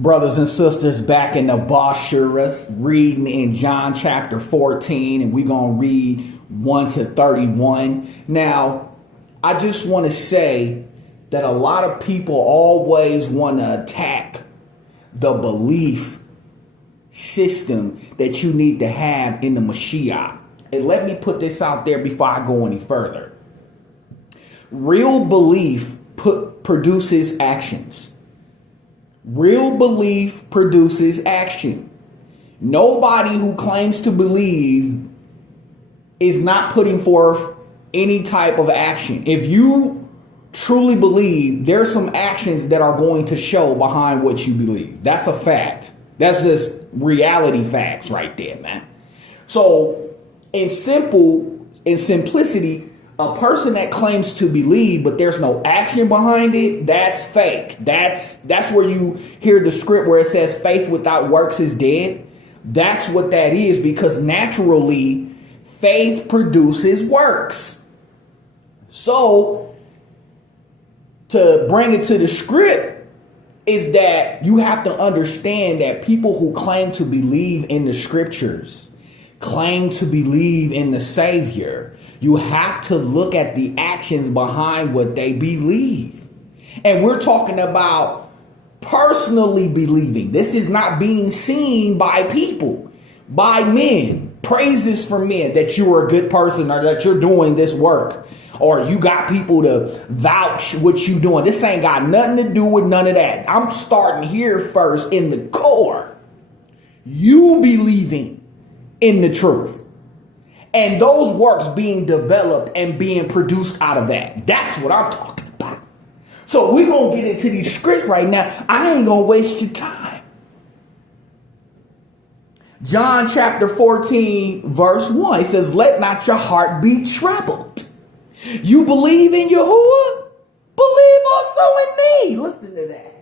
Brothers and sisters, back in the Bashuras, reading in John chapter 14, and we're going to read 1 to 31. Now, I just want to say that a lot of people always want to attack the belief system that you need to have in the Mashiach. And let me put this out there before I go any further. Real belief produces actions. Real belief produces action. Nobody who claims to believe is not putting forth any type of action. If you truly believe, there's some actions that are going to show behind what you believe. That's a fact. That's just reality facts right there, man. So in simplicity, a person that claims to believe, but there's no action behind it, that's fake. That's where you hear the script where it says faith without works is dead. That's what that is, because naturally faith produces works. So to bring it to the script is that you have to understand that people who claim to believe in the scriptures, claim to believe in the Savior, you have to look at the actions behind what they believe. And we're talking about personally believing. This is not being seen by people, by men. Praises from men that you are a good person or that you're doing this work. Or you got people to vouch what you're doing. This ain't got nothing to do with none of that. I'm starting here first in the core. You believing in the truth. And those works being developed and being produced out of that. That's what I'm talking about. So we're going to get into these scripts right now. I ain't going to waste your time. John chapter 14, verse 1. It says, let not your heart be troubled. You believe in Yahuwah? Believe also in me. Listen to that.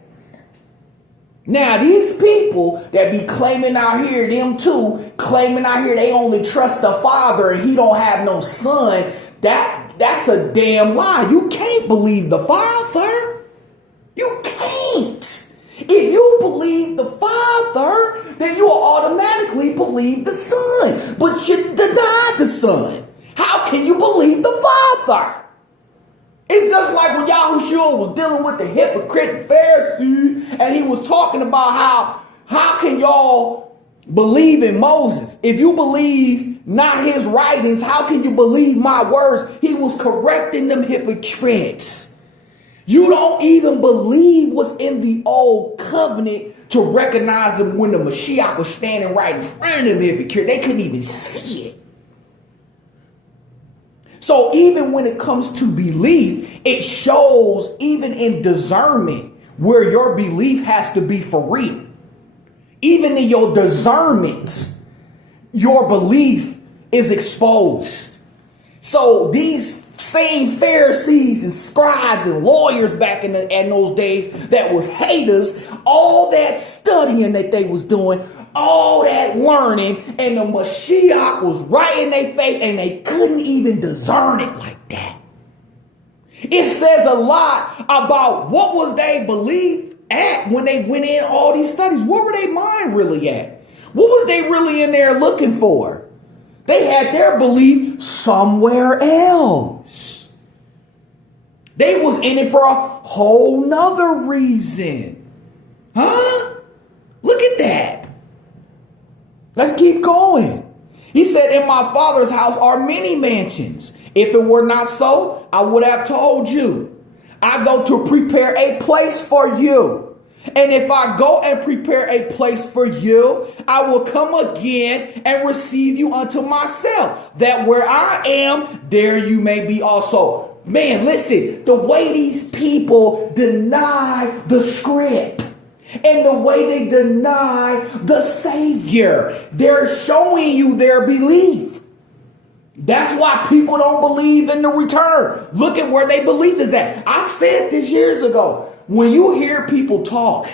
Now, these people that be claiming out here, them too, claiming out here they only trust the Father and he don't have no son, that's a damn lie. You can't believe the Father. You can't. If you believe the Father, then you will automatically believe the Son. But you deny the Son. How can you believe the Father? It's just like when Yahushua was dealing with the hypocrite Pharisee and he was talking about how can y'all believe in Moses? If you believe not his writings, how can you believe my words? He was correcting them hypocrites. You don't even believe what's in the old covenant to recognize them when the Mashiach was standing right in front of them hypocrite. They couldn't even see it. So even when it comes to belief, it shows even in discernment where your belief has to be for real. Even in your discernment, your belief is exposed. So these same Pharisees and scribes and lawyers back in those days that was haters, all that studying that they was doing, all that learning, and the Mashiach was right in their face and they couldn't even discern it like that. It says a lot about what was they believed at when they went in all these studies. What were their mind really at? What was they really in there looking for? They had their belief somewhere else. They was in it for a whole nother reason. Huh? Look at that. Let's keep going. He said, in my Father's house are many mansions. If it were not so, I would have told you. I go to prepare a place for you. And if I go and prepare a place for you, I will come again and receive you unto myself, that where I am, there you may be also. Man, listen, the way these people deny the script. And the way they deny the Savior, they're showing you their belief. That's why people don't believe in the return. Look at where they believe is at. I said this years ago. When you hear people talk,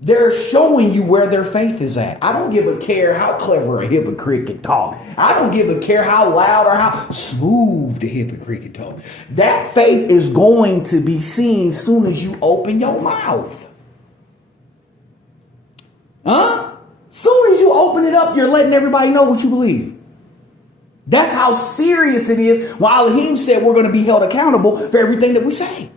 they're showing you where their faith is at. I don't give a care how clever a hypocrite can talk. I don't give a care how loud or how smooth the hypocrite can talk. That faith is going to be seen as soon as you open your mouth. open it up, you're letting everybody know what you believe. That's how serious it is when Elohim said we're going to be held accountable for everything that we say.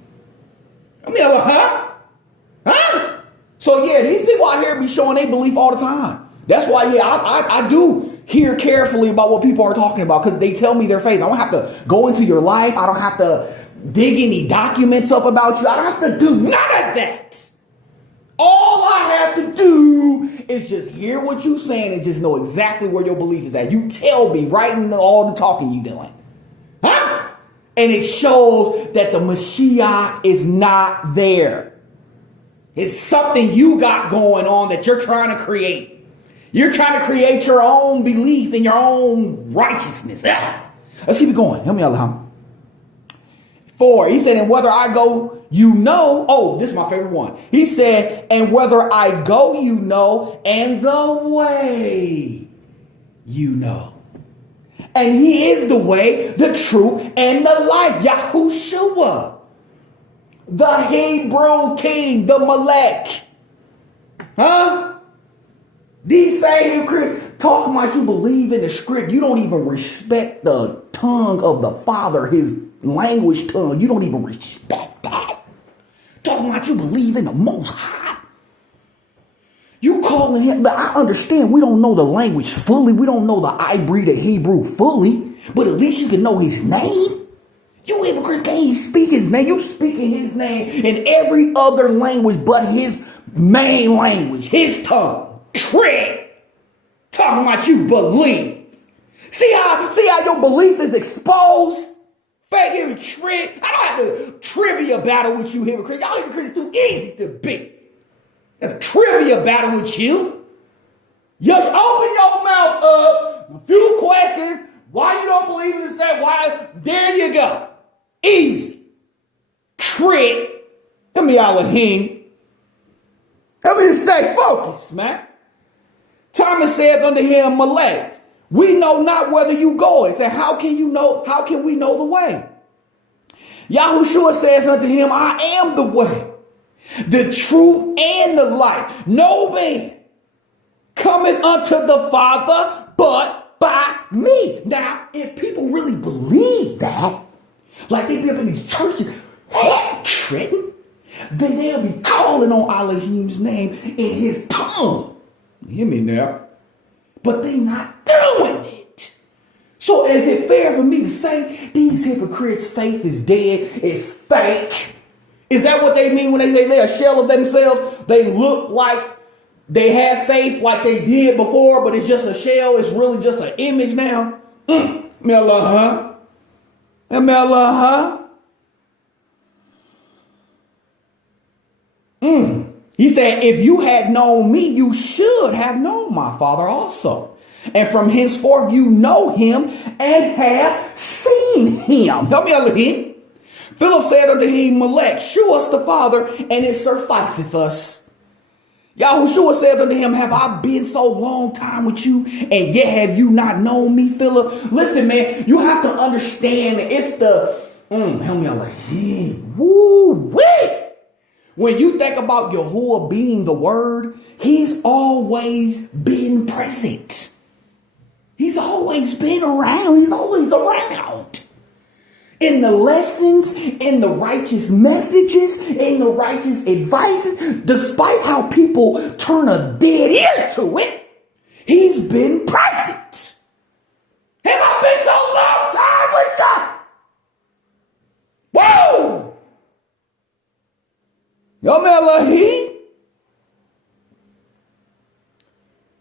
I mean, huh? So yeah, these people out here be showing their belief all the time. That's why, I do hear carefully about what people are talking about because they tell me their faith. I don't have to go into your life. I don't have to dig any documents up about you. I don't have to do none of that. All I have to do is just hear what you're saying and just know exactly where your belief is at. You tell me right in all the talking you doing. Huh? And it shows that the Mashiach is not there. It's something you got going on that you're trying to create. You're trying to create your own belief in your own righteousness. Let's keep it going. Help me out, Alhamdulillah. 4, he said, and whether I go, you know. Oh, this is my favorite one. He said, and whether I go, you know, and the way, you know. And he is the way, the truth, and the life. Yahushua, the Hebrew king, the Malek. Huh? These same talking about you believe in the script. You don't even respect the tongue of the Father, his language tongue. You don't even respect that. Talking about you believe in the Most High. You calling him, but I understand we don't know the language fully. We don't know the Ibri, the Hebrew fully, but at least you can know his name. You hypocrites can't even speak his name. You speaking his name in every other language but his main language, his tongue. Trick. Talking about you believe. See how your belief is exposed? Fake him trick. I don't have to trivia battle with you hypocrites. Y'all hypocrites too easy to beat. Got a trivia battle with you. Just open your mouth up. A few questions. Why you don't believe in this? Why? There you go. Easy. Trick. Let me Elohim. Let me just stay focused, man. Thomas said unto him, Malek, we know not whether you go. He said, how can you know? How can we know the way? Yahushua says unto him, I am the way, the truth, and the life. No man cometh unto the Father but by me. Now, if people really believe that, like they be up in these churches, hatred, then they'll be calling on Elohim's name in his tongue. Hear me now. But they not doing it. So is it fair for me to say these hypocrites' faith is dead, it's fake? Is that what they mean when they say they're a shell of themselves? They look like they have faith like they did before, but it's just a shell. It's really just an image now. Melah, He said, if you had known me, you should have known my Father also. And from henceforth you know him and have seen him. Help me, Elohim. Philip said unto him, Malek, shew us the Father, and it sufficeth us. Yahushua said unto him, have I been so long time with you, and yet have you not known me, Philip? Listen, man, you have to understand it's the, help me, Elohim. Woo-wee. When you think about Yahuwah being the Word, he's always been present. He's always been around. He's always around. In the lessons, in the righteous messages, in the righteous advices, despite how people turn a dead ear to it, he's been present. Have I been so long time with you? Whoa! Yom Elohim.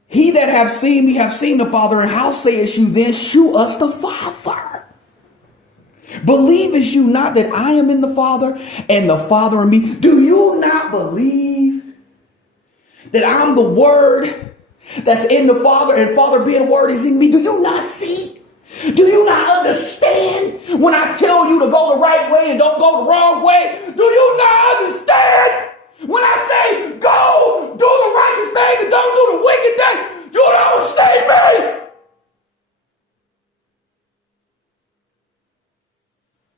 He that have seen me have seen the Father, and how sayest you then, shew us the Father? Believest you not that I am in the Father, and the Father in me? Do you not believe that I'm the Word that's in the Father, and Father being the Word is in me? Do you not see? Do you not understand when I tell you to go the right way and don't go the wrong way? Do you not understand when I say go do the righteous thing and don't do the wicked thing? You don't understand me.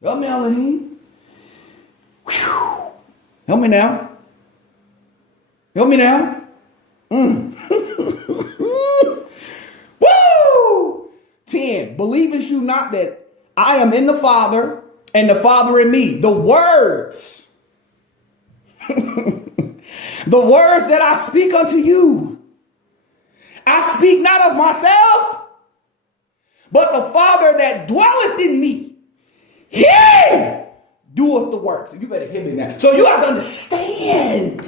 Help me, Elohim. Help me now. Help me now. again, believest you not that I am in the Father and the Father in me? The words, the words that I speak unto you, I speak not of myself, but the Father that dwelleth in me, he doeth the work. So you better hear me now. So you have to understand,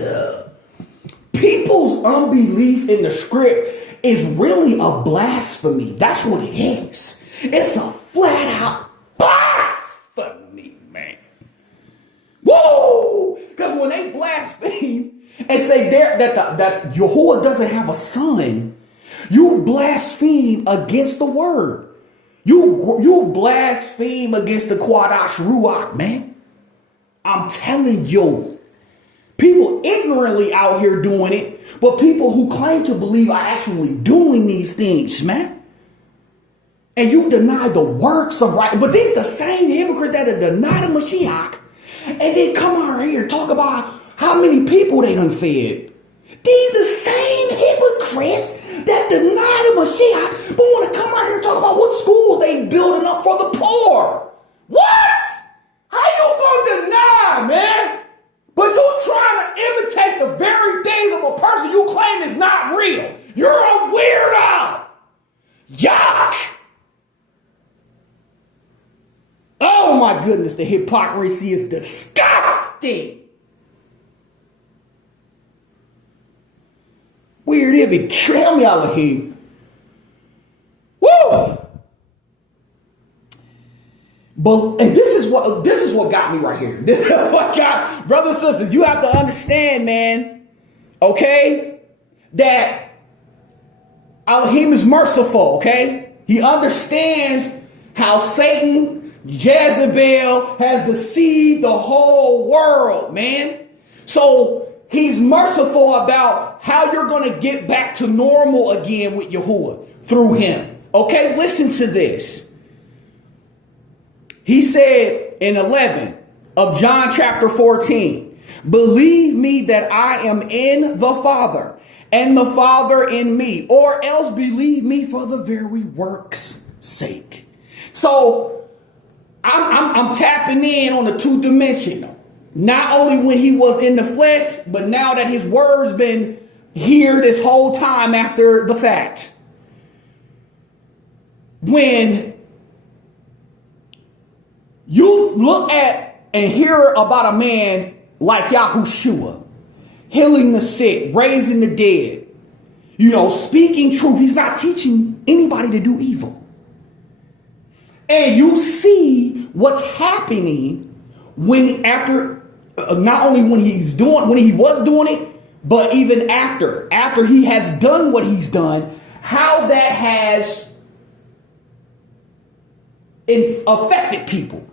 people's unbelief in the script is really a blasphemy. That's what it is. It's a flat out blasphemy, man. Whoa! Because when they blaspheme and say that Yahuwah doesn't have a son, you blaspheme against the word. You blaspheme against the Quadash Ruach, man. I'm telling you. People ignorantly out here doing it, but people who claim to believe are actually doing these things, man. And you deny the works of right. But these the same hypocrites that deny the Mashiach, and then come out here and talk about how many people they done fed. These the same hypocrites that deny the Mashiach, but want to come out here and talk about what schools they building up for the poor. What? How you gonna deny, man? But you trying to imitate the very things of a person you claim is not real. You're a weirdo. Yuck. Oh my goodness, the hypocrisy is disgusting. Weird, it be trail me out of here. Woo! But and this is what got me right here. This is what got, brothers and sisters, you have to understand, man, okay, that Elohim is merciful, okay? He understands how Satan, Jezebel has deceived the whole world, man. So he's merciful about how you're going to get back to normal again with Yahuwah through him. Okay, listen to this. He said in 11 of John chapter 14, believe me that I am in the Father and the Father in me, or else believe me for the very work's sake. So I'm tapping in on the two-dimensional. Not only when he was in the flesh, but now that his word's been here this whole time after the fact. When you look at and hear about a man like Yahushua, healing the sick, raising the dead, speaking truth. He's not teaching anybody to do evil. And you see what's happening when after, not only when he was doing it, but even after he has done what he's done, how that has affected people.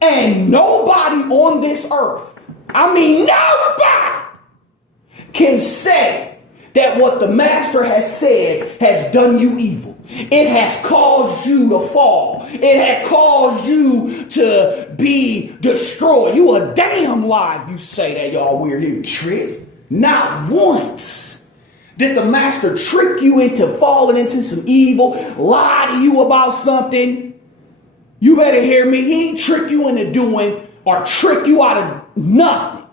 And nobody on this earth, nobody can say that what the master has said has done you evil. It has caused you to fall. It had caused you to be destroyed. You a damn lie if you say that, y'all weird hypocrites. Not once did the master trick you into falling into some evil, lie to you about something. You better hear me. He ain't trick you into doing or trick you out of nothing.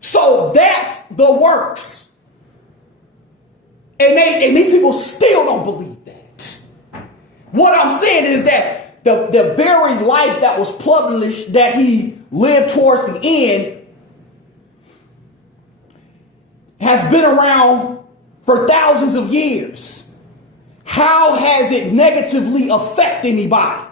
So that's the works. And these people still don't believe that. What I'm saying is that the very life that was published that he lived towards the end has been around for thousands of years. How has it negatively affected anybody?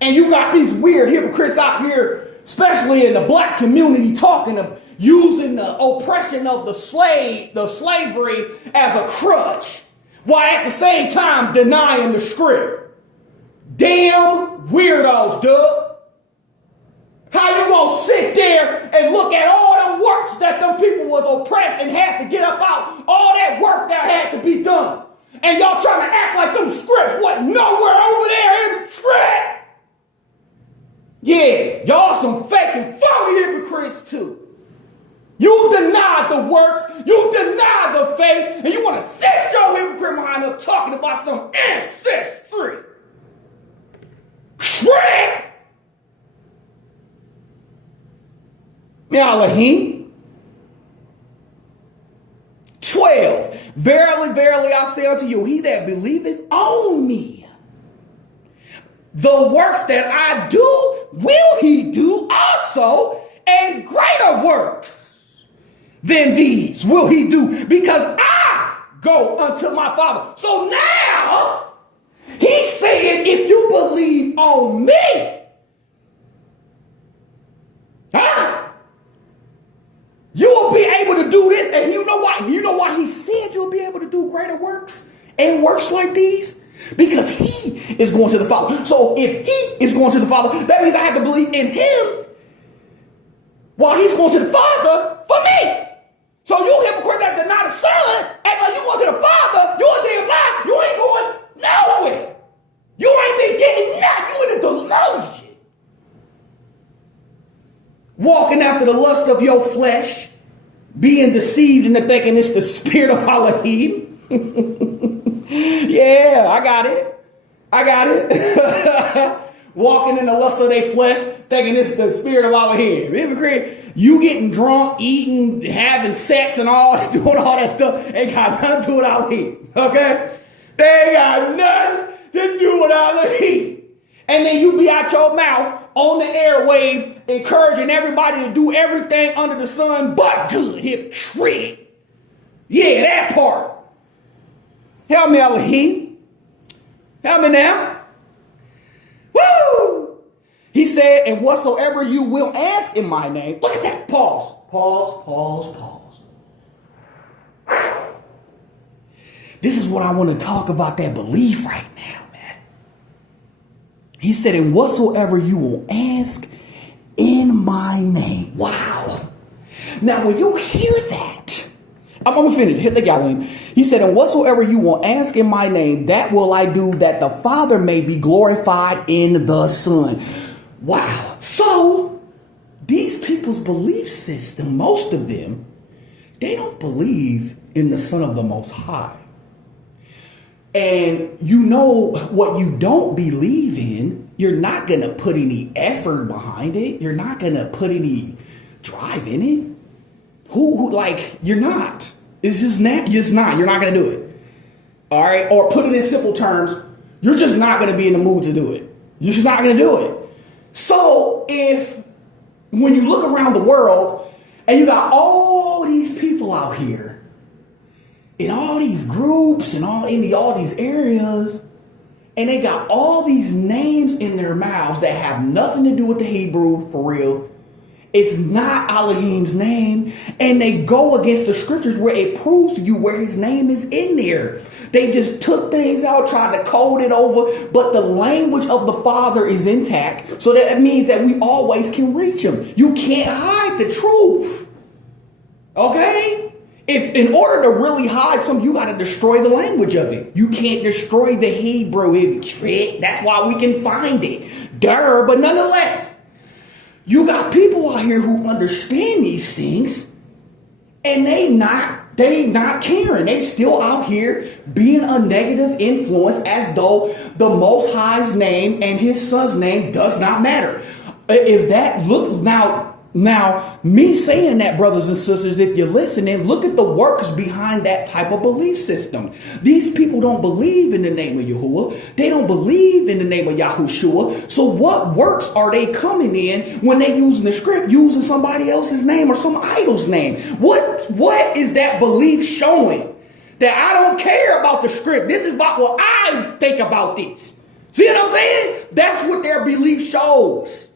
And you got these weird hypocrites out here, especially in the black community, talking of using the oppression of the slavery as a crutch, while at the same time denying the script. Damn weirdos, dude. How you gonna sit there and look at all the works that them people was oppressed and had to get up out, all that work that had to be done? And y'all trying to act like them scripts wasn't nowhere over there in the script. Yeah, y'all some fake and phony hypocrites too. You denied the works, you deny the faith, and you want to sit your hypocrite behind up talking about some ancestry. Shred! Elohim. 12. Verily, verily, I say unto you, he that believeth on me, the works that I do, will he do also, and greater works than these will he do, because I go unto my Father. So now, he's saying, if you believe on me, you will be able to do this. And you know why? You know why he said you'll be able to do greater works and works like these? Because he is going to the Father. So if he is going to the Father, that means I have to believe in him while he's going to the Father for me. So you hypocrite that deny the Son, and when you go to the Father, you a damn lie. You ain't going nowhere. You ain't been getting nothing. You in a delusion. Walking after the lust of your flesh, being deceived into thinking it's the spirit of Elohim. Yeah, I got it. Walking in the lust of their flesh, thinking it's the spirit of Elohim. Hypocrite, you getting drunk, eating, having sex and all, doing all that stuff, ain't got nothing to do with Elohim. Okay? They ain't got nothing to do with Elohim. And then you be out your mouth on the airwaves, encouraging everybody to do everything under the sun but good. Hypocrite. Yeah, that part. Help me, Elohim. Help me now. Woo! He said, and whatsoever you will ask in my name. Look at that. Pause. This is what I want to talk about, that belief right now, man. He said, and whatsoever you will ask in my name. Wow. Now, when you hear that, I'm going to finish. Hit the Elohim. He said, and whatsoever you will ask in my name, that will I do, that the Father may be glorified in the Son. Wow. So these people's belief system, most of them, they don't believe in the Son of the Most High. And you know what you don't believe in, you're not going to put any effort behind it. You're not going to put any drive in it. You're not. It's just not. You're not going to do it. All right. Or put it in simple terms, you're just not going to be in the mood to do it. You're just not going to do it. So when you look around the world and you got all these people out here in all these groups and all these areas, and they got all these names in their mouths that have nothing to do with the Hebrew for real. It's not Elohim's name. And they go against the scriptures where it proves to you where his name is in there. They just took things out, tried to code it over, but the language of the Father is intact. So that means that we always can reach him. You can't hide the truth. Okay? If in order to really hide something, you got to destroy the language of it. You can't destroy the Hebrew. That's why we can find it. But nonetheless, you got people out here who understand these things, and they not caring. They still out here being a negative influence, as though the Most High's name and his Son's name does not matter. Is that Now, me saying that, brothers and sisters, if you're listening, look at the works behind that type of belief system. These people don't believe in the name of Yahuwah. They don't believe in the name of Yahushua. So what works are they coming in when they using the script, using somebody else's name or some idol's name? What is that belief showing? That I don't care about the script. This is about what I think about this. See what I'm saying? That's what their belief shows.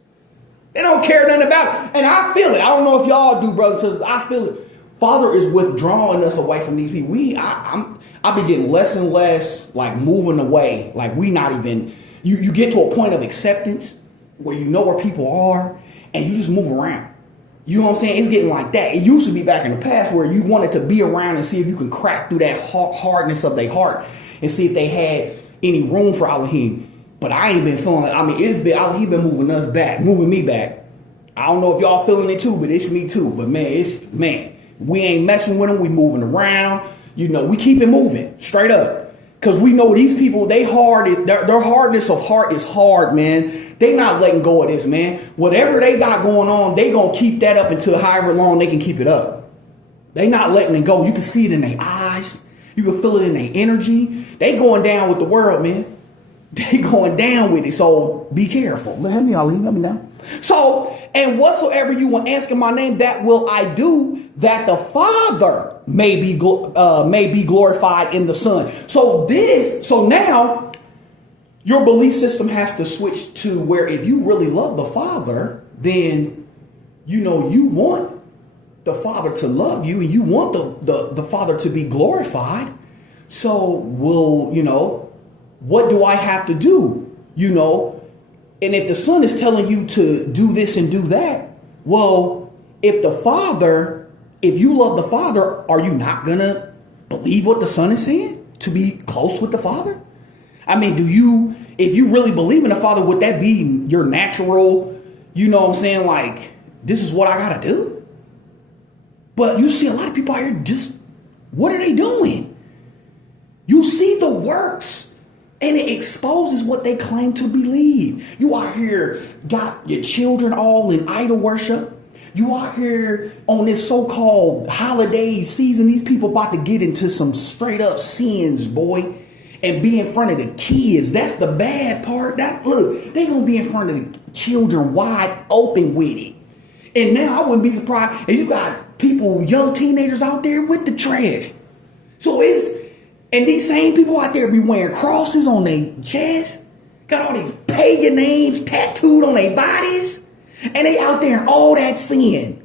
They don't care nothing about it. And I feel it. I don't know if y'all do, brothers and sisters. I feel it. Father is withdrawing us away from these people. I be getting less and less like moving away. Like we not even, you get to a point of acceptance where you know where people are and you just move around. You know what I'm saying? It's getting like that. It used to be back in the past where you wanted to be around and see if you can crack through that hardness of their heart and see if they had any room for Elohim. But I ain't been feeling it. I mean, he been moving me back. I don't know if y'all feeling it too, but it's me too. But man, We ain't messing with them. We moving around. You know, we keep it moving straight up. Because we know these people, their hardness of heart is hard, man. They not letting go of this, man. Whatever they got going on, they going to keep that up until however long they can keep it up. They not letting it go. You can see it in their eyes. You can feel it in their energy. They going down with the world, man. They going down with it. So be careful. Let me down. So, and whatsoever you want ask in my name, that will I do, that the Father may be glorified in the Son. So now your belief system has to switch to where if you really love the Father, then you know you want the Father to love you and you want the Father to be glorified. So what do I have to do? And if the Son is telling you to do this and do that, well, if you love the Father, are you not going to believe what the Son is saying to be close with the Father? I mean, if you really believe in the Father, would that be your natural, like, this is what I got to do? But you see a lot of people out here what are they doing? You see the works. And it exposes what they claim to believe. You out here got your children all in idol worship. You out here on this so-called holiday season. These people about to get into some straight up sins, boy. And be in front of the kids. That's the bad part. Look, they going to be in front of the children wide open with it. And now I wouldn't be surprised if you got people, young teenagers out there with the trash. And these same people out there be wearing crosses on their chest, got all these pagan names tattooed on their bodies, and they out there in all that sin.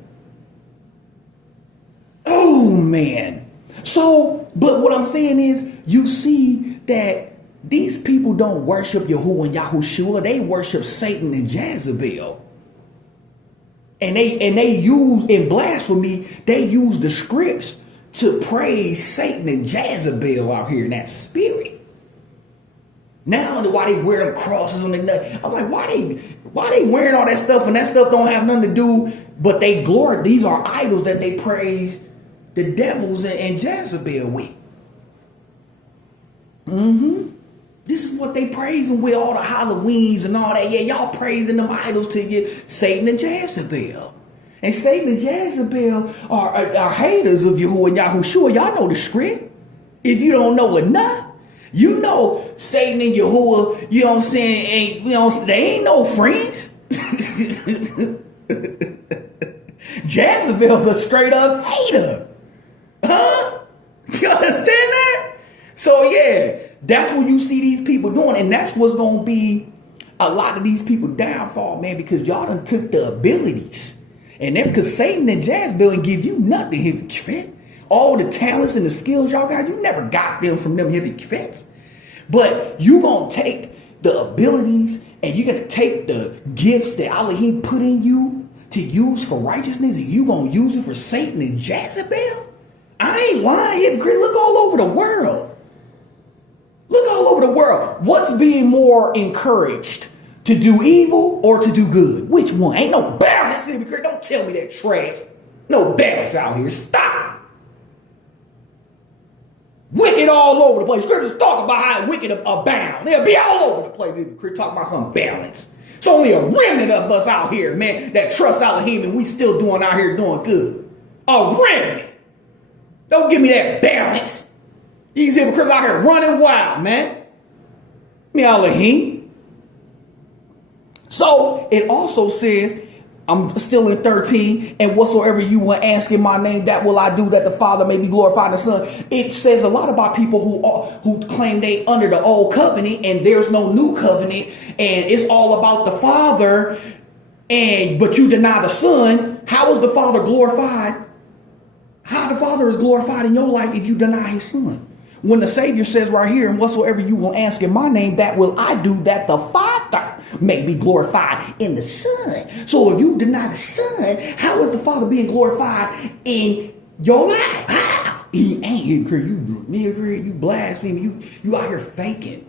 Oh, man. So, but what I'm saying is, you see that these people don't worship Yahuwah and Yahushua. They worship Satan and Jezebel. And they use, in blasphemy, they use the scripts to praise Satan and Jezebel out here in that spirit. Now I wonder why they wear them crosses on their nut. I'm like, why they wearing all that stuff and that stuff don't have nothing to do, but they glory. These are idols that they praise the devils and Jezebel with. This is what they praising with all the Halloweens and all that. Yeah, y'all praising them idols to you, Satan and Jezebel. And Satan and Jezebel are haters of Yahuwah and Yahushua. Y'all know the script. If you don't know enough, you know Satan and Yahuwah, you know what I'm saying, they ain't no friends. Jezebel's a straight up hater. Huh? You understand that? So yeah, that's what you see these people doing. And that's what's going to be a lot of these people downfall, man, because y'all done took the abilities. And then because Satan and Jezebel ain't give you nothing, hypocrite. All the talents and the skills y'all got, you never got them from them hypocrites. But you going to take the abilities and you're going to take the gifts that Elohim put in you to use for righteousness and you going to use it for Satan and Jezebel? I ain't lying, hypocrite. Look all over the world. Look all over the world. What's being more encouraged? To do evil or to do good? Which one? Ain't no balance, hypocrite. Don't tell me that trash. No balance out here. Stop. Wicked all over the place. Scriptures talk about how wicked abound. They'll be all over the place, hypocrite. Talk about some balance. It's only a remnant of us out here, man, that trust Elohim and we still doing out here doing good. A remnant. Don't give me that balance. These hypocrites out here running wild, man. Me Elohim. So it also says, I'm still in 13, and whatsoever you want ask in my name, that will I do, that the Father may be glorified in the Son. It says a lot about people who claim they under the old covenant and there's no new covenant and it's all about the Father, but you deny the Son. How is the Father glorified? How the Father is glorified in your life if you deny his Son? When the Savior says right here, and whatsoever you will ask in my name, that will I do, that the Father may be glorified in the Son. So if you deny the Son, how is the Father being glorified in your life? How? He ain't hypocrite. You blaspheme. You out here faking.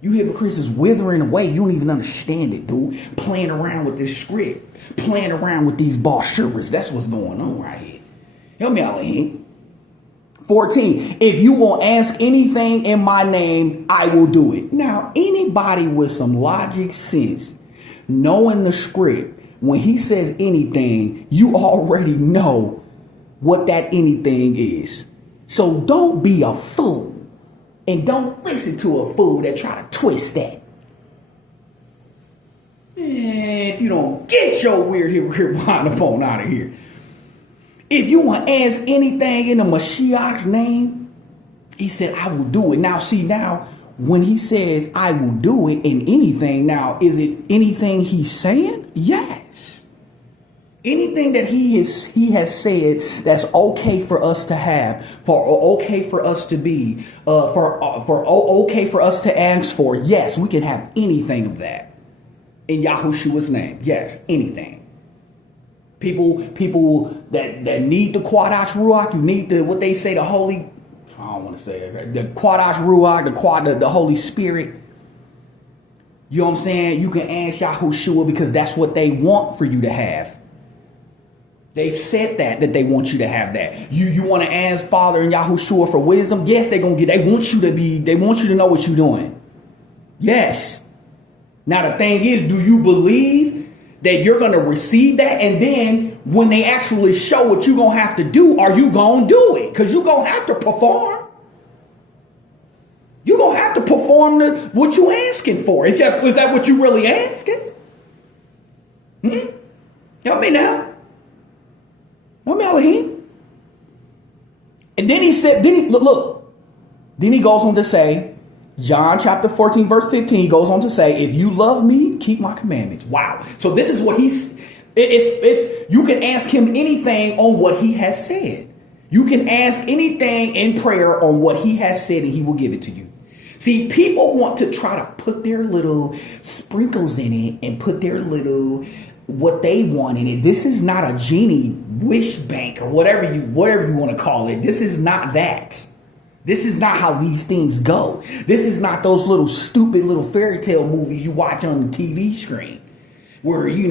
You hypocrites is withering away. You don't even understand it, dude. Playing around with this script. Playing around with these boshuras. That's what's going on right here. Help me out, Lahim. 14, if you will ask anything in my name, I will do it. Now, anybody with some logic, sense, knowing the script, when he says anything, you already know what that anything is. So don't be a fool. And don't listen to a fool that try to twist that. If you don't get your weird hypocrite wind up on out of here. If you want to ask anything in the Mashiach's name, he said, I will do it. Now, see, now, when he says, I will do it in anything, now, is it anything he's saying? Yes. Anything that he has said that's okay for us to have, for okay for us to be, for okay for us to ask for, yes, we can have anything of that in Yahushua's name. Yes, anything. People that need the Quadash Ruach, you need what they say, the Holy, I don't want to say it, the Quadash Ruach, the Holy Spirit. You know what I'm saying? You can ask Yahushua because that's what they want for you to have. They said that they want you to have that. You want to ask Father and Yahushua for wisdom? Yes, they want you to know what you're doing. Yes. Now the thing is, do you believe that you're going to receive that? And then when they actually show what you're going to have to do, are you going to do it? Because you're going to have to perform. You're going to have to perform what you're asking for. Is that what you're really asking? Help me now. And then he said, look, then he goes on to say, John chapter 14, verse 15, he goes on to say, if you love me, keep my commandments. Wow. So this is what you can ask him anything on what he has said. You can ask anything in prayer on what he has said and he will give it to you. See, people want to try to put their little sprinkles in it and put their little what they want in it. This is not a genie wish bank or whatever you want to call it. This is not that. This is not how these things go. This is not those little stupid little fairy tale movies you watch on the TV screen where, you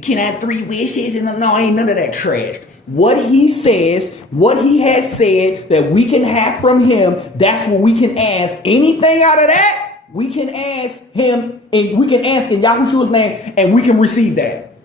can have 3 wishes and no, ain't none of that trash. What he says, what he has said that we can have from him, that's what we can ask. Anything out of that, we can ask him, and we can ask in Yahushua's name, and we can receive that.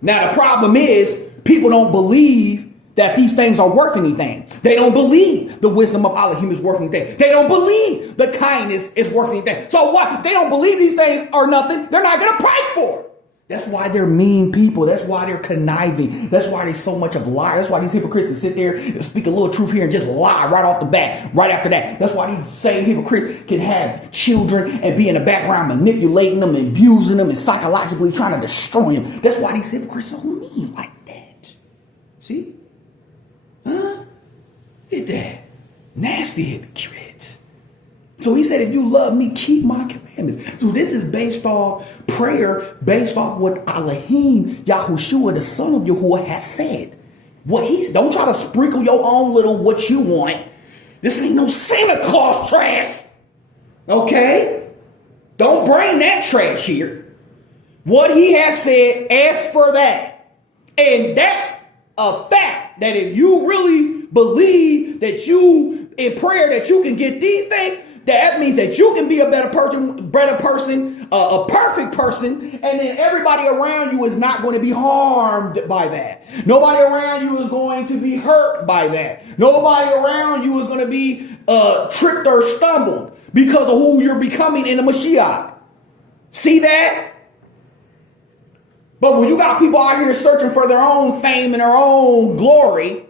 Now, the problem is, people don't believe that these things are worth anything. They don't believe the wisdom of Elohim is worth anything. They don't believe the kindness is worth anything. So what? They don't believe these things are nothing. They're not going to pray for it. That's why they're mean people. That's why they're conniving. That's why there's so much of lie. That's why these hypocrites can sit there and speak a little truth here and just lie right off the bat, right after that. That's why these same hypocrites can have children and be in the background manipulating them, abusing them, and psychologically trying to destroy them. That's why these hypocrites are mean like that. See? Huh? Look at that. Nasty hypocrites. So he said, if you love me, keep my commandments. So this is based off prayer, based off what Elohim, Yahushua, the son of Yahuwah, has said. Don't try to sprinkle your own little what you want. This ain't no Santa Claus trash. Okay? Don't bring that trash here. What he has said, ask for that. And that's a fact that if you really believe that you, in prayer, that you can get these things, that means that you can be a better person, a perfect person, and then everybody around you is not going to be harmed by that. Nobody around you is going to be hurt by that. Nobody around you is going to be tripped or stumbled because of who you're becoming in the Mashiach. See that? But when you got people out here searching for their own fame and their own glory,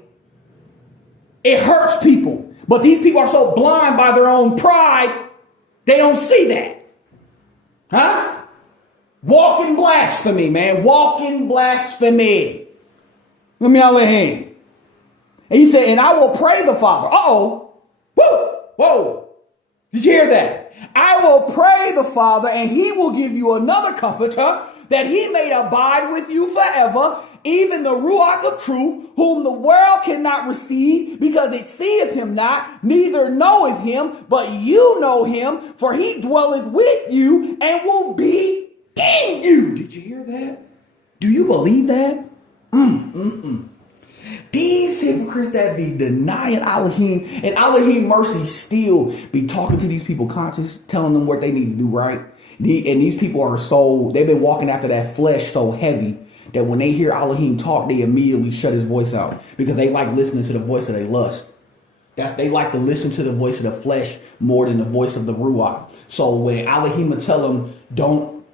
it hurts people. But these people are so blind by their own pride, they don't see that. Huh? Walking blasphemy, man. Walking blasphemy. Let me out of hand. And he said, and I will pray the Father. Uh-oh. Whoa. Did you hear that? I will pray the Father, and he will give you another comforter, that he may abide with you forever, even the Ruach of truth, whom the world cannot receive, because it seeth him not, neither knoweth him, but you know him, for he dwelleth with you and will be in you. Did you hear that? Do you believe that? These hypocrites that be denying Elohim, and Elohim mercy still be talking to these people conscious, telling them what they need to do right. And these people are they've been walking after that flesh so heavy that when they hear Elohim talk, they immediately shut his voice out because they like listening to the voice of their lust. They like to listen to the voice of the flesh more than the voice of the Ruach. So when Elohim will tell them, don't,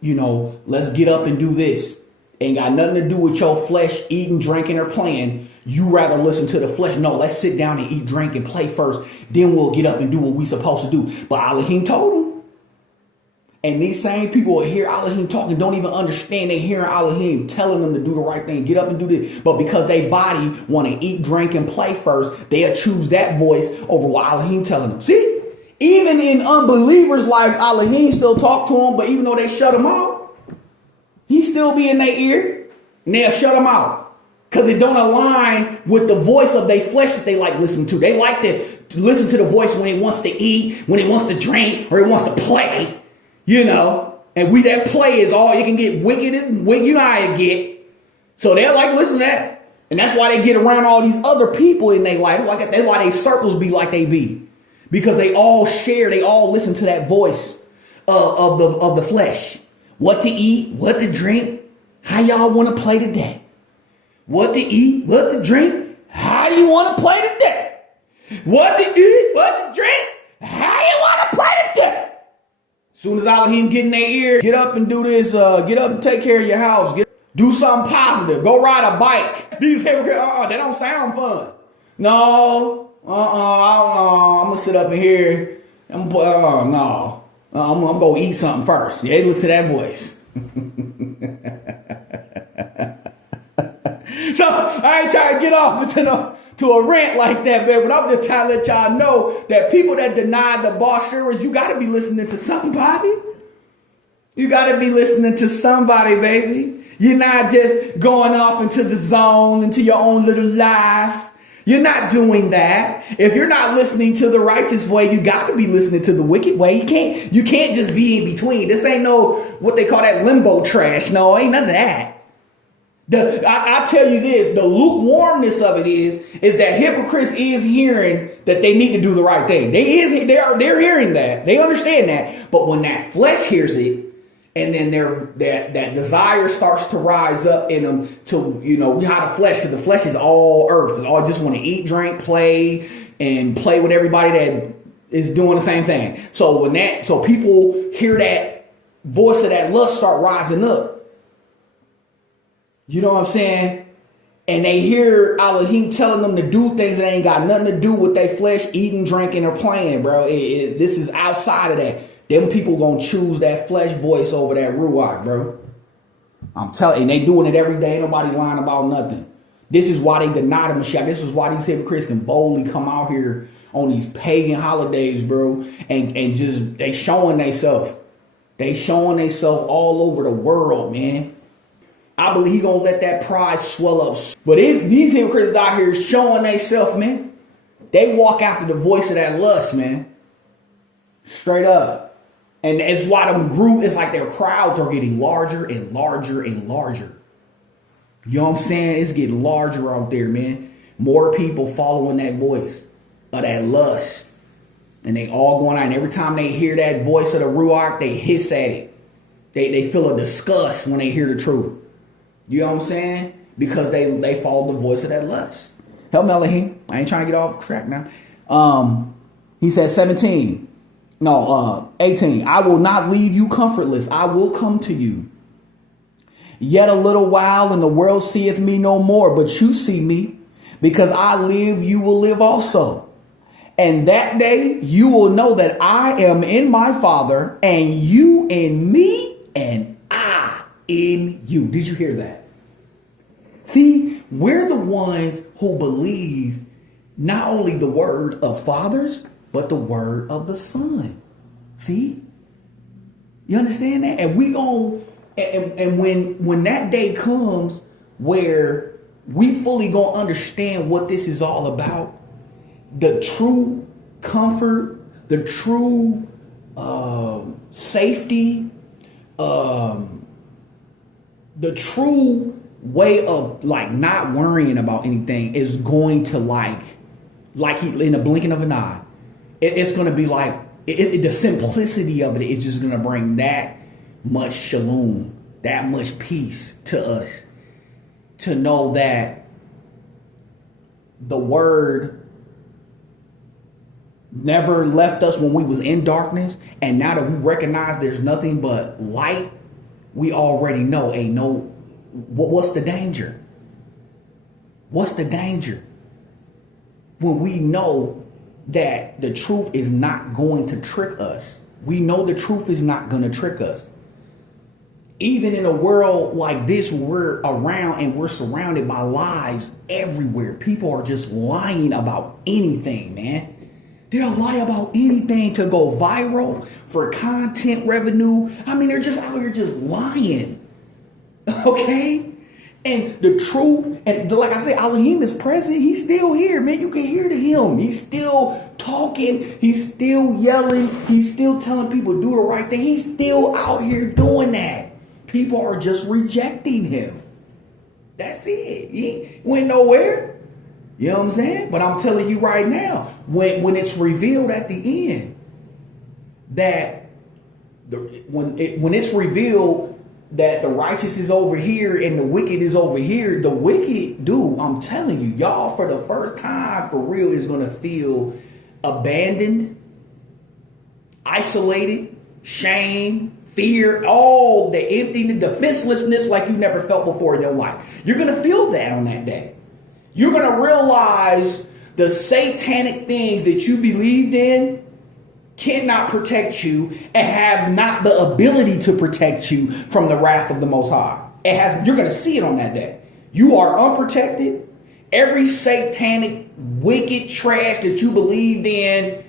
let's get up and do this. Ain't got nothing to do with your flesh eating, drinking, or playing. You rather listen to the flesh. No, let's sit down and eat, drink, and play first. Then we'll get up and do what we supposed to do. But Elohim told them. And these same people will hear Elohim talking, don't even understand. They hearing Elohim telling them to do the right thing, get up and do this. But because they body want to eat, drink, and play first, they'll choose that voice over what Elohim telling them. See, even in unbelievers' lives, Elohim still talk to them. But even though they shut him out, he still be in their ear, and they'll shut him out because it don't align with the voice of their flesh that they like listening to. They like to listen to the voice when it wants to eat, when it wants to drink, or it wants to play. And that play is all you can get wicked, you know how it get. So they're like, listen to that. And that's why they get around all these other people in their life. That's why their circles be like they be. Because they all listen to that voice of the flesh. What to eat, what to drink, how y'all want to play today. What to eat, what to drink, how you want to play today. What to eat, what to drink, how you want to play today. Soon as Elohim get in their ear, get up and do this, get up and take care of your house, do something positive, go ride a bike. These hypocrites, they don't sound fun. No, I'm gonna sit up in here, I'm gonna go eat something first. Yeah, listen to that voice. So I ain't trying to get off to a rant like that, man, but I'm just trying to let y'all know that people that deny the Bosheras, you got to be listening to somebody. You got to be listening to somebody, baby. You're not just going off into the zone, into your own little life. You're not doing that. If you're not listening to the righteous way, you got to be listening to the wicked way. You can't just be in between. This ain't no, what they call that limbo trash. No, ain't none of that. I tell you this, the lukewarmness of it is that hypocrites is hearing that they need to do the right thing. They're hearing that. They understand that. But when that flesh hears it, and then that desire starts to rise up in them to, how the flesh, because the flesh is all earth. It's all just want to eat, drink, play, and play with everybody that is doing the same thing. So people hear that voice of that lust start rising up. You know what I'm saying? And they hear Elohim telling them to do things that ain't got nothing to do with their flesh, eating, drinking, or playing, bro. This is outside of that. Them people gonna choose that flesh voice over that Ruach, bro. I'm telling you, and they doing it every day. Nobody lying about nothing. This is why they deny the Mashiach. This is why these hypocrites can boldly come out here on these pagan holidays, bro, and just they showing themselves. They showing themselves all over the world, man. I believe he gonna let that pride swell up. But these hypocrites out here showing themselves, man. They walk after the voice of that lust, man. Straight up. And it's why them groups, it's like their crowds are getting larger and larger and larger. You know what I'm saying? It's getting larger out there, man. More people following that voice of that lust. And they all going out. And every time they hear that voice of the Ruach, they hiss at it. They feel a disgust when they hear the truth. You know what I'm saying? Because they follow the voice of that lust. Help me, Elohim. I ain't trying to get off track now. He said 18. I will not leave you comfortless. I will come to you. Yet a little while and the world seeth me no more, but you see me. Because I live, you will live also. And that day you will know that I am in my Father, and you in me, and I in you. Did you hear that? See, we're the ones who believe not only the word of fathers, but the word of the Son. See? You understand that? And we gon' and when that day comes where we fully gonna understand what this is all about, the true comfort, the true safety, the true way of like not worrying about anything is going to like he, in the blinking of an eye, it's going to be like the simplicity of it is just going to bring that much shalom, that much peace to us, to know that the word never left us when we was in darkness, and now that we recognize there's nothing but light, we already know, what's the danger? What's the danger? When we know that the truth is not going to trick us. We know the truth is not going to trick us. Even in a world like this, we're around and we're surrounded by lies everywhere. People are just lying about anything, man. They'll lie about anything to go viral for content revenue. I mean, they're just out here just lying. Okay? And the truth, and like I said, Elohim is present. He's still here, man. You can hear him. He's still talking. He's still yelling. He's still telling people do the right thing. He's still out here doing that. People are just rejecting him. That's it. He went nowhere. You know what I'm saying? But I'm telling you right now, when it's revealed at the end, that when it's revealed that the righteous is over here and the wicked is over here, the wicked, dude, I'm telling you, y'all, for the first time, for real, is going to feel abandoned, isolated, shame, fear, all the emptiness, defenselessness like you never felt before in your life. You're going to feel that on that day. You're going to realize the satanic things that you believed in cannot protect you and have not the ability to protect you from the wrath of the Most High. You're going to see it on that day. You are unprotected. Every satanic, wicked trash that you believed in,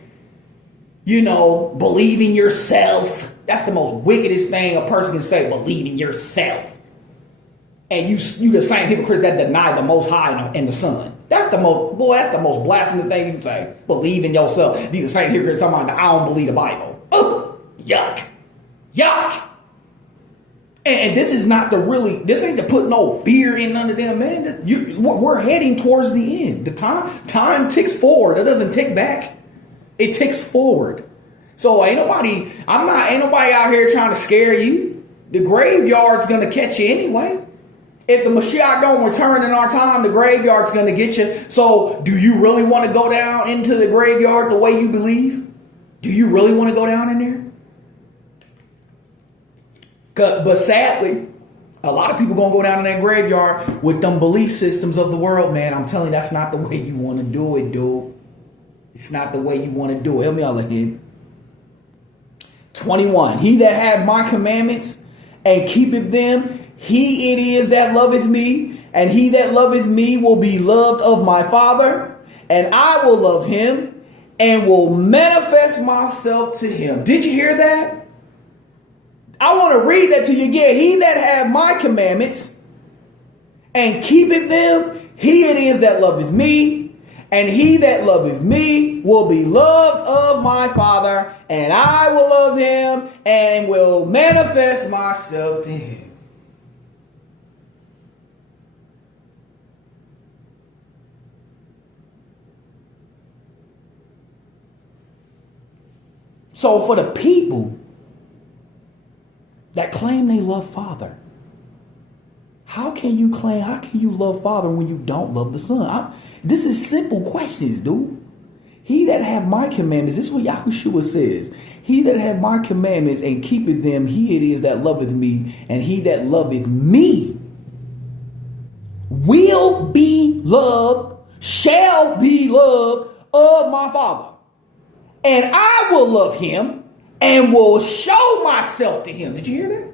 believe in yourself. That's the most wickedest thing a person can say, believe in yourself. And you the same hypocrites that deny the Most High and the Son. That's the most blasphemous thing you can say. Believe in yourself. These the same hypocrites talking about, I don't believe the Bible. Oh, yuck. Yuck. And this is not this ain't to put no fear in none of them, man. We're heading towards the end. The time ticks forward. It doesn't tick back. It ticks forward. So ain't nobody out here trying to scare you. The graveyard's gonna catch you anyway. If the Mashiach don't return in our time, the graveyard's going to get you. So do you really want to go down into the graveyard the way you believe? Do you really want to go down in there? But sadly, a lot of people going to go down in that graveyard with them belief systems of the world, man. I'm telling you, that's not the way you want to do it, dude. It's not the way you want to do it. Help me out again. 21. He that hath my commandments and keepeth them, he it is that loveth me, and he that loveth me will be loved of my Father, and I will love him, and will manifest myself to him. Did you hear that? I want to read that to you again. He that hath my commandments and keepeth them, he it is that loveth me, and he that loveth me will be loved of my Father, and I will love him, and will manifest myself to him. So for the people that claim they love Father, how can you love Father when you don't love the Son? This is simple questions, dude. He that have my commandments, this is what Yahushua says. He that have my commandments and keepeth them, he it is that loveth me, and he that loveth me will be loved, shall be loved of my Father. And I will love him and will show myself to him. Did you hear that?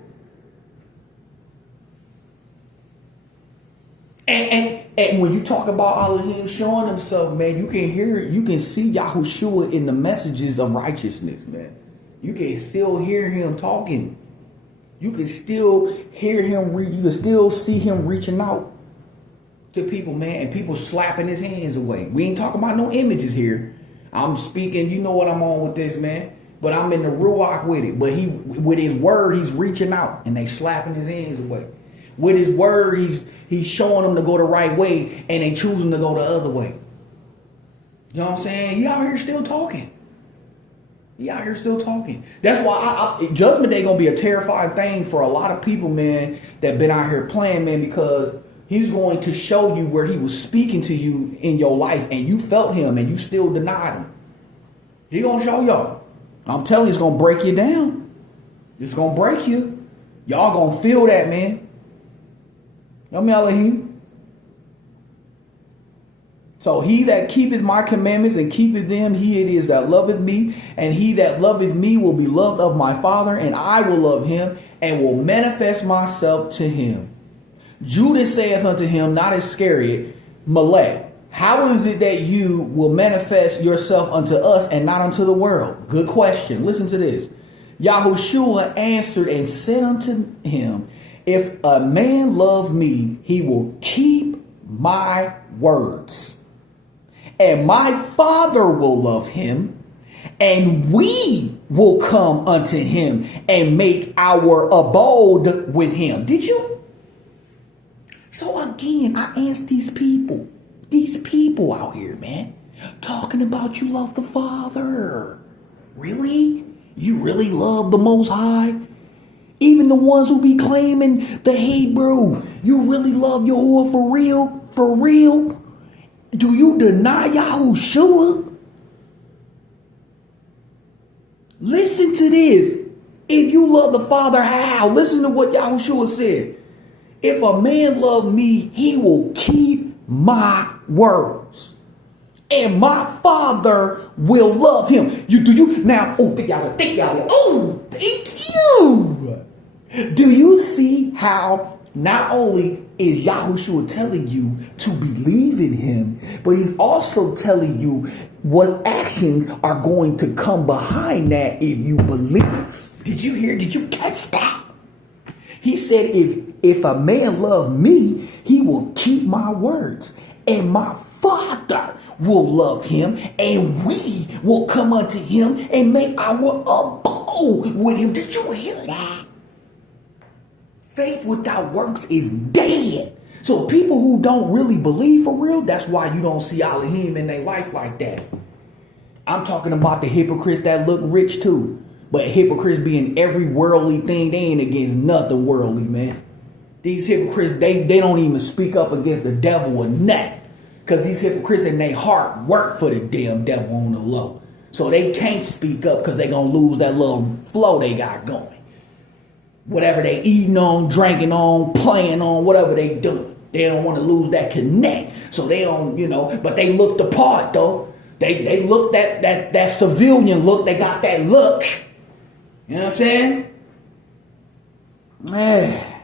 And when you talk about Elohim showing himself, man, you can see Yahushua in the messages of righteousness, man. You can still hear him talking. You can still hear him, you can still see him reaching out to people, man, and people slapping his hands away. We ain't talking about no images here. I'm speaking, you know what I'm on with this, man. But I'm in the ruach with it. But with his word, he's reaching out and they slapping his hands away. With his word, He's showing them to go the right way, and they choosing to go the other way. You know what I'm saying? He out here still talking. That's why Judgment Day gonna be a terrifying thing for a lot of people, man, that been out here playing, man, because he's going to show you where he was speaking to you in your life, and you felt him, and you still denied him. He gonna show y'all. I'm telling you, it's gonna break you down. It's gonna break you. Y'all gonna feel that, man. Yom Elohim. So he that keepeth my commandments and keepeth them, he it is that loveth me. And he that loveth me will be loved of my Father, and I will love him, and will manifest myself to him. Judas saith unto him, not Iscariot, Malek, how is it that you will manifest yourself unto us and not unto the world? Good question. Listen to this. Yahushua answered and said unto him, if a man love me, he will keep my words. And my Father will love him, and we will come unto him and make our abode with him. Did you? So again, I asked these people out here, man, talking about you love the Father. Really? You really love the Most High? Even the ones who be claiming the Hebrew, you really love Yahuwah for real? For real? Do you deny Yahushua? Listen to this. If you love the Father, how? Listen to what Yahushua said. If a man love me, he will keep my words. And my Father will love him. Now, thank y'all. Oh, thank you. Do you see how not only is Yahushua telling you to believe in him, but he's also telling you what actions are going to come behind that if you believe. Did you hear? Did you catch that? He said, if a man love me, he will keep my words, and my Father will love him, and we will come unto him and make our abode with him. Did you hear that? Faith without works is dead. So people who don't really believe for real, that's why you don't see Elohim in their life like that. I'm talking about the hypocrites that look rich too. But hypocrites being every worldly thing, they ain't against nothing worldly, man. These hypocrites, they don't even speak up against the devil or nothing. Because these hypocrites in their heart work for the damn devil on the low. So they can't speak up because they're going to lose that little flow they got going. Whatever they eating on, drinking on, playing on, whatever they doing. They don't want to lose that connect. So they don't, but they look the part though. They look that civilian look. They got that look. You know what I'm saying?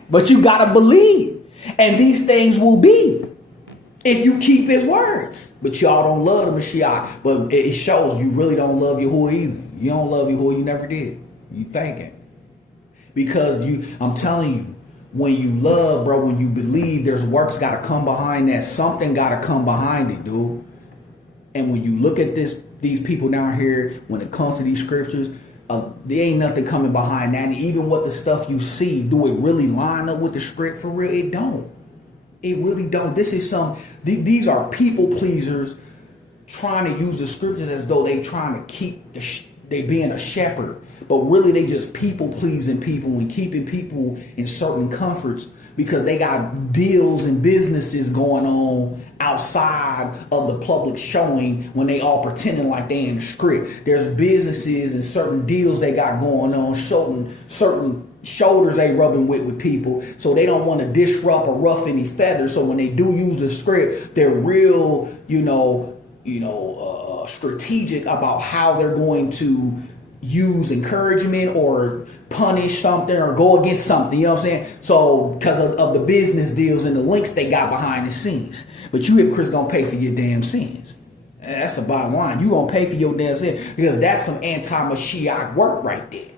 But you got to believe. And these things will be if you keep his words. But y'all don't love the Mashiach. But it shows you really don't love Yahuwah either. You don't love Yahuwah. You never did. You thinking. Because I'm telling you, when you love, bro, when you believe, there's works got to come behind that. Something got to come behind it, dude. And when you look at these people down here, when it comes to these scriptures, there ain't nothing coming behind that. And even what the stuff you see, do it really line up with the script for real? It don't. It really don't. These are people pleasers trying to use the scriptures as though they trying to keep they being a shepherd. But really they just people pleasing people and keeping people in certain comforts because they got deals and businesses going on outside of the public showing when they all pretending like they in the script. There's businesses and certain deals they got going on, certain shoulders they rubbing with people, so they don't want to disrupt or ruff any feathers. So when they do use the script, they're real, strategic about how they're going to use encouragement or punish something or go against something, you know what I'm saying? So because of the business deals and the links they got behind the scenes. But you hypocrites gonna pay for your damn sins. And that's the bottom line. You gonna pay for your damn sins because that's some anti-Mashiach work right there.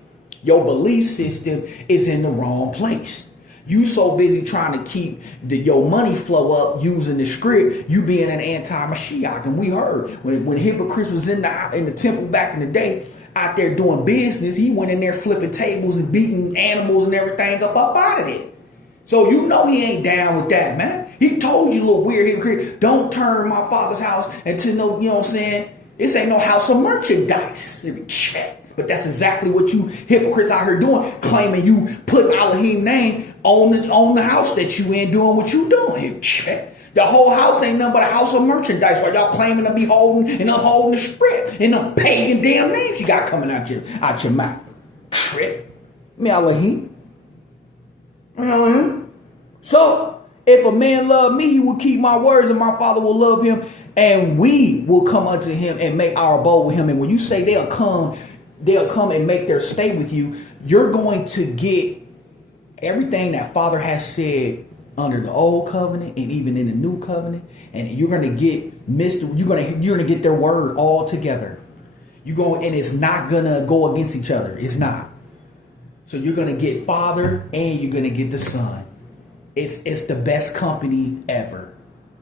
Your belief system is in the wrong place. You so busy trying to keep your money flow up using the script, you being an anti-Mashiach. And we heard when hypocrites was in the temple back in the day, out there doing business, he went in there flipping tables and beating animals and everything up out of there. So you know he ain't down with that, man. He told you, little weird hypocrite, don't turn my father's house into no, you know what I'm saying? This ain't no house of merchandise. But that's exactly what you hypocrites out here doing, claiming you put Elohim name on the house that you in, doing what you doing. The whole house ain't nothing but a house of merchandise while y'all claiming to be holding and upholding the script and the pagan damn names you got coming out your mouth. Me Elohim. So, if a man love me, he will keep my words, and my Father will love him, and we will come unto him and make our abode with him. And when you say they'll come and make their stay with you, you're going to get everything that Father has said under the old covenant and even in the new covenant, and you're going to get you're going to get their word all together. And it's not going to go against each other. It's not. So you're going to get Father and you're going to get the Son. It's the best company ever.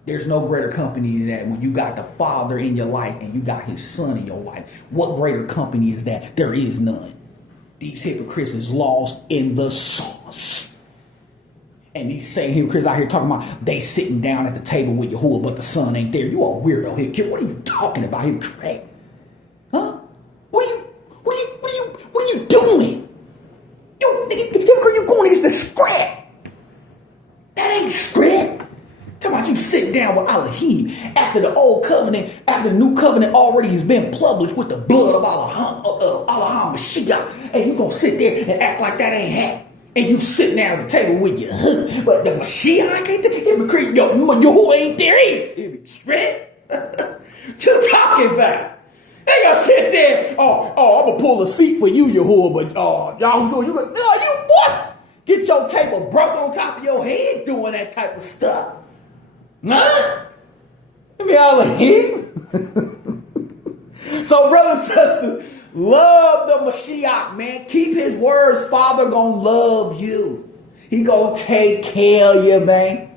There's no greater company than that when you got the Father in your life and you got his Son in your life. What greater company is that? There is none. These hypocrites is lost in the sauce. And these same hypocrites out here talking about they sitting down at the table with Yahuwah, but the Son ain't there. You a weirdo hypocrite. What are you talking about, hypocrite? Huh? What are you doing? You're going against the script. That ain't script. Talking about you sit down with Elohim after the old covenant, after the new covenant already has been published with the blood of Elohim Mashiach, and you gonna sit there and act like that ain't happening. And you sitting down at the table with your but the Mashiach ain't there. Hypocrite, Yahuwah ain't there either. Hypocrite. What you talking about? They gonna sit there. Oh, I'm gonna pull a seat for you, Yahuwah, but Yahuwah, you gonna, you what? Get your table broke on top of your head doing that type of stuff. Huh? Let me Elohim. So, brothers and sisters, love the Mashiach, man. Keep his words. Father gonna love you. He gonna take care of you, man.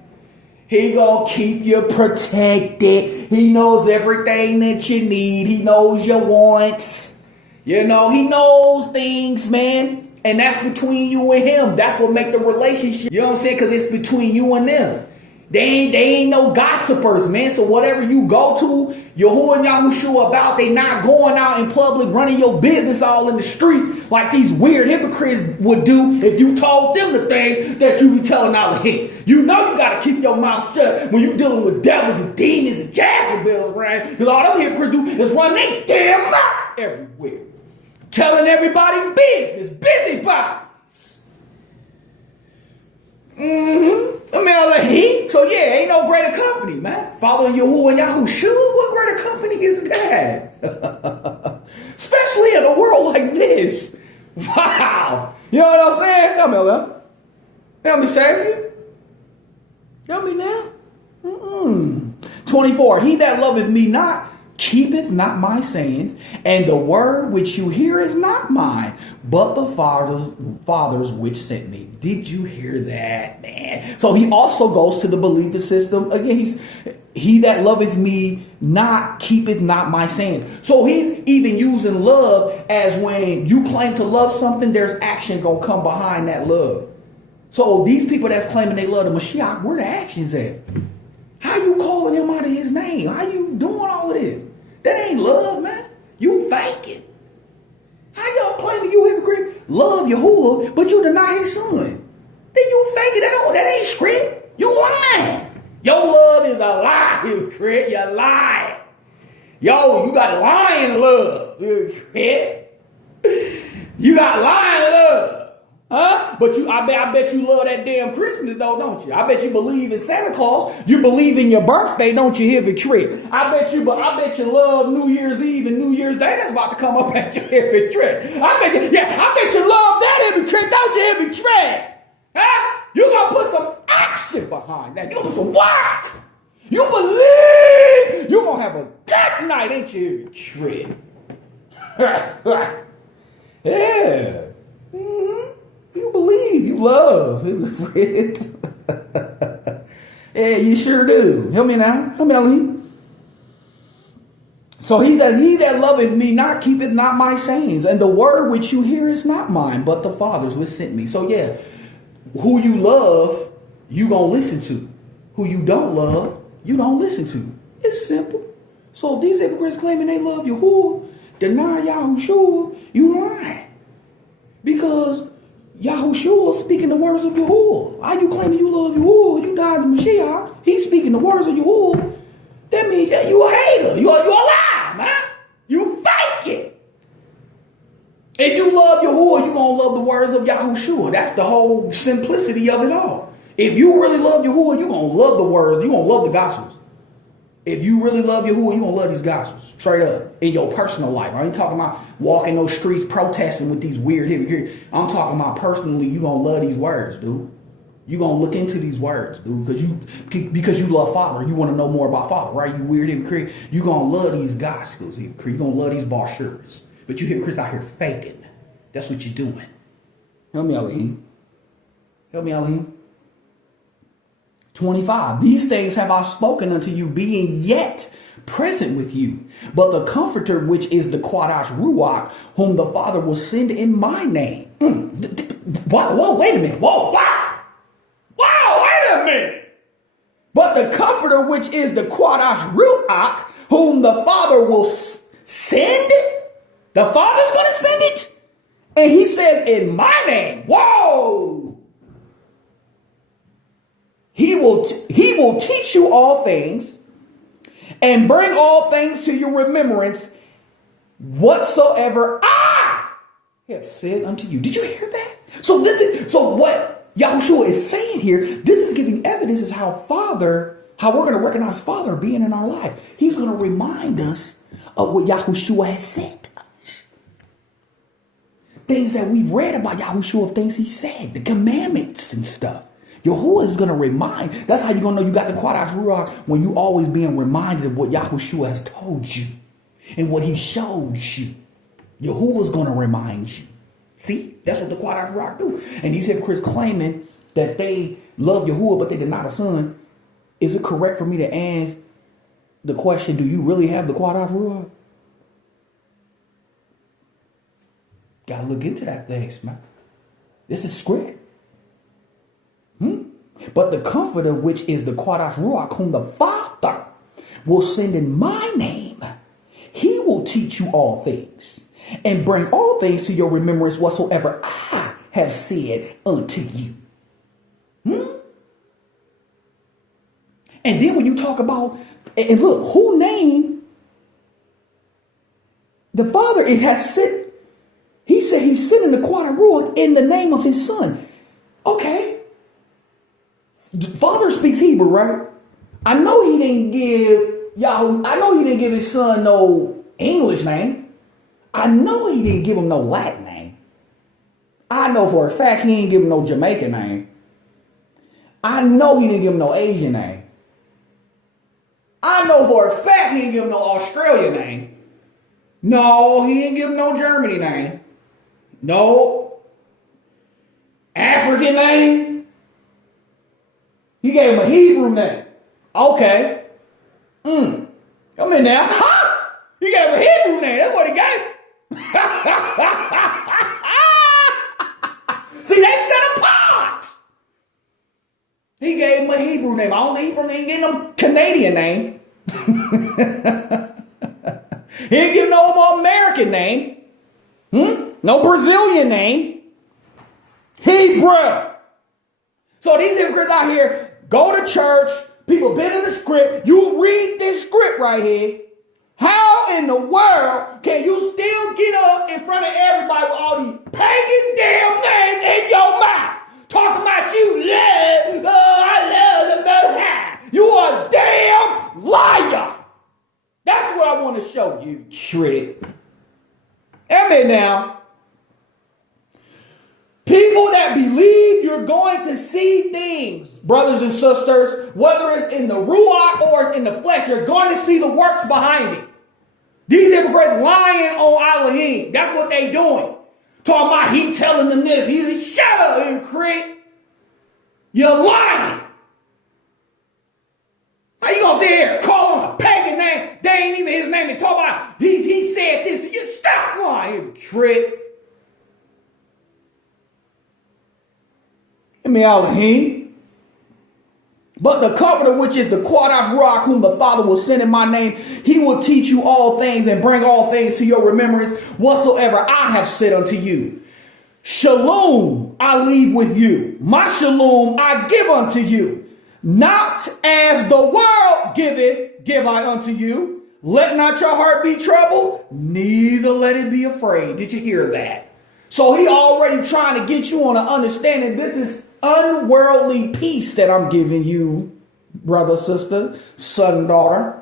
He gonna keep you protected. He knows everything that you need. He knows your wants. You know, he knows things, man. And that's between you and him. That's what make the relationship. You know what I'm saying? Because it's between you and them. They ain't no gossipers, man. So whatever you go to Yahuwah and Yahushua about, they not going out in public running your business all in the street like these weird hypocrites would do if you told them the things that you be telling Elohim. You know you got to keep your mouth shut when you dealing with devils and demons and Jezebels, right? Because all them hypocrites do is run their damn mouth everywhere. Telling everybody business, busybodies. Elohim. So yeah, ain't no greater company, man. Following Yahuwah and Yahushua, what greater company is that? Especially in a world like this. Wow. You know what I'm saying? Help me, Elohim. Help me save you. Help me now. 24. He that loveth me not, keepeth not my sayings, and the word which you hear is not mine, but the Father's which sent me. Did you hear that, man? So he also goes to the belief system. Again, he that loveth me not, keepeth not my sayings. So he's even using love as when you claim to love something, there's action gonna come behind that love. So these people that's claiming they love the Mashiach, where the actions at? How you calling him out of his name? How you doing all of this? That ain't love, man. You faking. How y'all claiming you hypocrite? Love Yahuwah, but you deny his son. Then you faking that ain't script. You lying. Your love is a lie, hypocrite. You lying. Yo, you got lying love, hypocrite. You got lying love. Huh? But I bet you love that damn Christmas though, don't you? I bet you believe in Santa Claus. You believe in your birthday, don't you, hypocrite? I bet you love New Year's Eve and New Year's Day. That's about to come up at your hypocrite. I bet you love that hypocrite, don't you, hypocrite? Huh? You gonna put some action behind that. You gonna put some work. You believe you gonna have a good night, ain't you, hypocrite? Yeah. You believe, you love. Yeah, you sure do. Help me now. Help me, Elohim. So he says, he that loveth me not keepeth not my sayings, and the word which you hear is not mine, but the Father's which sent me. So yeah, who you love you gonna listen to. Who you don't love, you don't listen to. It's simple. So if these hypocrites claiming they love Yahuwah, deny Yahushua, you lying. Because Yahushua speaking the words of Yahuwah. How you claiming you love Yahuwah? You died the Mashiach. He's speaking the words of Yahuwah. That means that you a hater. You a lie, man. You fake it. If you love Yahuwah, you gonna love the words of Yahushua. That's the whole simplicity of it all. If you really love Yahuwah, you gonna love the words. You gonna love the gospels. If you really love Yahuwah, you gonna love these gospels. Straight up. In your personal life. I ain't talking about walking those streets protesting with these weird hypocrites. I'm talking about personally, you gonna love these words, dude. You gonna look into these words, dude, because you love Father. You want to know more about Father, right? You weird hypocrite. You gonna love these gospels, hypocrite. You gonna love these barshuras. But you hypocrites out here faking. That's what you're doing. Help me, Elohim. Help me, Elohim. 25. These things have I spoken unto you, being yet present with you. But the Comforter, which is the Quadash Ruach, whom the Father will send in my name. Whoa, wait a minute. Whoa, wow. Wow, wait a minute. But the Comforter, which is the Quadash Ruach, whom the Father will send. The Father's going to send it. And he says, in my name. Whoa. He will teach you all things and bring all things to your remembrance whatsoever I have said unto you. Did you hear that? So what Yahushua is saying here, this is giving evidence is how we're going to recognize Father being in our life. He's going to remind us of what Yahushua has said to us. Things that we've read about Yahushua, of things he said, the commandments and stuff. Yahuwah is going to remind. That's how you're going to know you got the Quadash Ruach, when you always being reminded of what Yahushua has told you and what he showed you. Yahuwah is going to remind you. See, that's what the Quadash Ruach do. And these hypocrites claiming that they love Yahuwah, but they deny the Son. Is it correct for me to ask the question, do you really have the Quadash Ruach? Got to look into that thing, man. This is script. But the Comforter, which is the Quadash Ruach, whom the Father will send in my name, he will teach you all things and bring all things to your remembrance whatsoever I have said unto you. And then when you talk about, and look, who named the Father? It has sent. He said he's sending the Quadash Ruach in the name of his Son. Okay. Father speaks Hebrew, right? I know he didn't give his son no English name. I know he didn't give him no Latin name. I know for a fact he didn't give him no Jamaican name. I know he didn't give him no Asian name. I know for a fact he didn't give him no Australian name. No, he didn't give him no Germany name. No. African name. He gave him a Hebrew name. Okay. Come in now. Ha! He gave him a Hebrew name. That's what he gave him. See, they set apart. He gave him a Hebrew name. I don't think he didn't give him a Canadian name. He didn't give him no more American name. No Brazilian name. Hebrew. So these hypocrites out here go to church. People been in the script. You read this script right here. How in the world can you still get up in front of everybody with all these pagan damn names in your mouth? Talking about you love, I love the Most High. You a damn liar. That's what I want to show you, trick. Amen now. People that believe you're going to see things, brothers and sisters, whether it's in the Ruach or it's in the flesh, you're going to see the works behind it. These hypocrites lying on Elohim. That's what they doing. Talking about he telling them this. He's shut up, hypocrite. You're lying. How you gonna sit here calling a pagan name? They ain't even his name and talk about he said this. You stop lying, hypocrite. Give me Elohim. But the Comforter, which is the Quadash Ruach, whom the Father will send in my name, he will teach you all things and bring all things to your remembrance, whatsoever I have said unto you. Shalom I leave with you. My shalom I give unto you. Not as the world giveth, give I unto you. Let not your heart be troubled, neither let it be afraid. Did you hear that? So he already trying to get you on an understanding. This is unworldly peace that I'm giving you, brother, sister, son, daughter.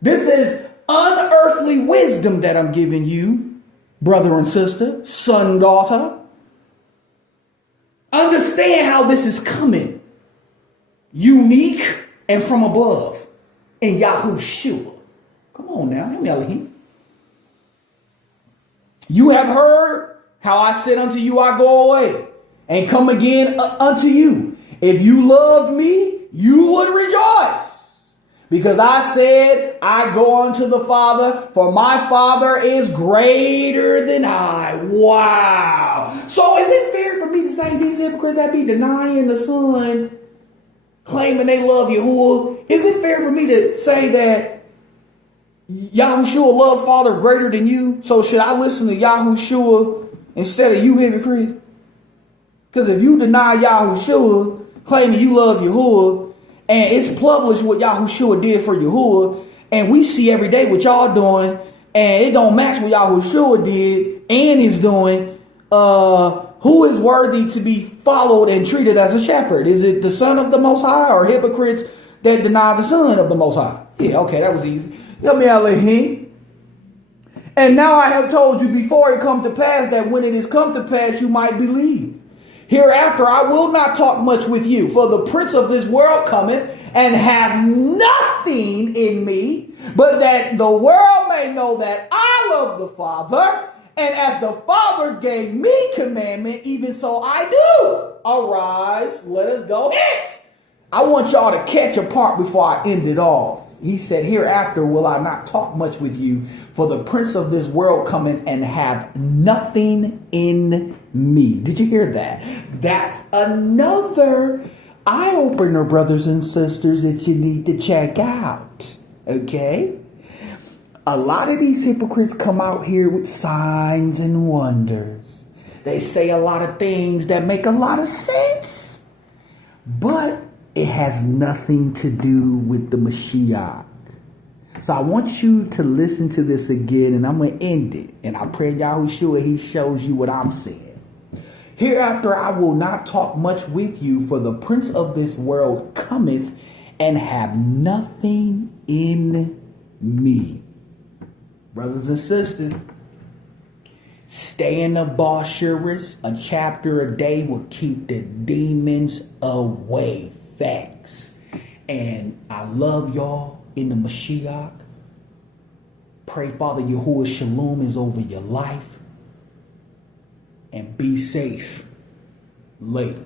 This is unearthly wisdom that I'm giving you, brother and sister, son, daughter. Understand how this is coming. Unique and from above in Yahushua. Come on now, Elohim. You have heard how I said unto you, I go away and come again unto you. If you loved me, you would rejoice. Because I said, I go unto the Father, for my Father is greater than I. Wow. So is it fair for me to say these hypocrites that be denying the Son, claiming they love Yahuwah? Is it fair for me to say that Yahushua loves Father greater than you? So should I listen to Yahushua instead of you, hypocrite? Because if you deny Yahushua, claiming you love Yahuwah, and it's published what Yahushua did for Yahuwah, and we see every day what y'all doing, and it don't match what Yahushua did and is doing, who is worthy to be followed and treated as a shepherd? Is it the Son of the Most High or hypocrites that deny the Son of the Most High? Yeah, okay, that was easy. Let me Elohim. And now I have told you before it come to pass that when it is come to pass, you might believe. Hereafter I will not talk much with you, for the prince of this world cometh and have nothing in me, but that the world may know that I love the Father, and as the Father gave me commandment, even so I do. Arise, let us go hence. I want y'all to catch a part before I end it off. He said, hereafter will I not talk much with you, for the prince of this world cometh and have nothing in me. Did you hear that? That's another eye-opener, brothers and sisters, that you need to check out. Okay? A lot of these hypocrites come out here with signs and wonders. They say a lot of things that make a lot of sense, but it has nothing to do with the Mashiach. So I want you to listen to this again, and I'm going to end it. And I pray Yahushua, he shows you what I'm saying. Hereafter I will not talk much with you, for the prince of this world cometh and have nothing in me. Brothers and sisters, stay in the Bashuris. A chapter a day will keep the demons away. Facts. And I love y'all in the Mashiach. Pray Father Yahuwah Shalom is over your life. And be safe. Later.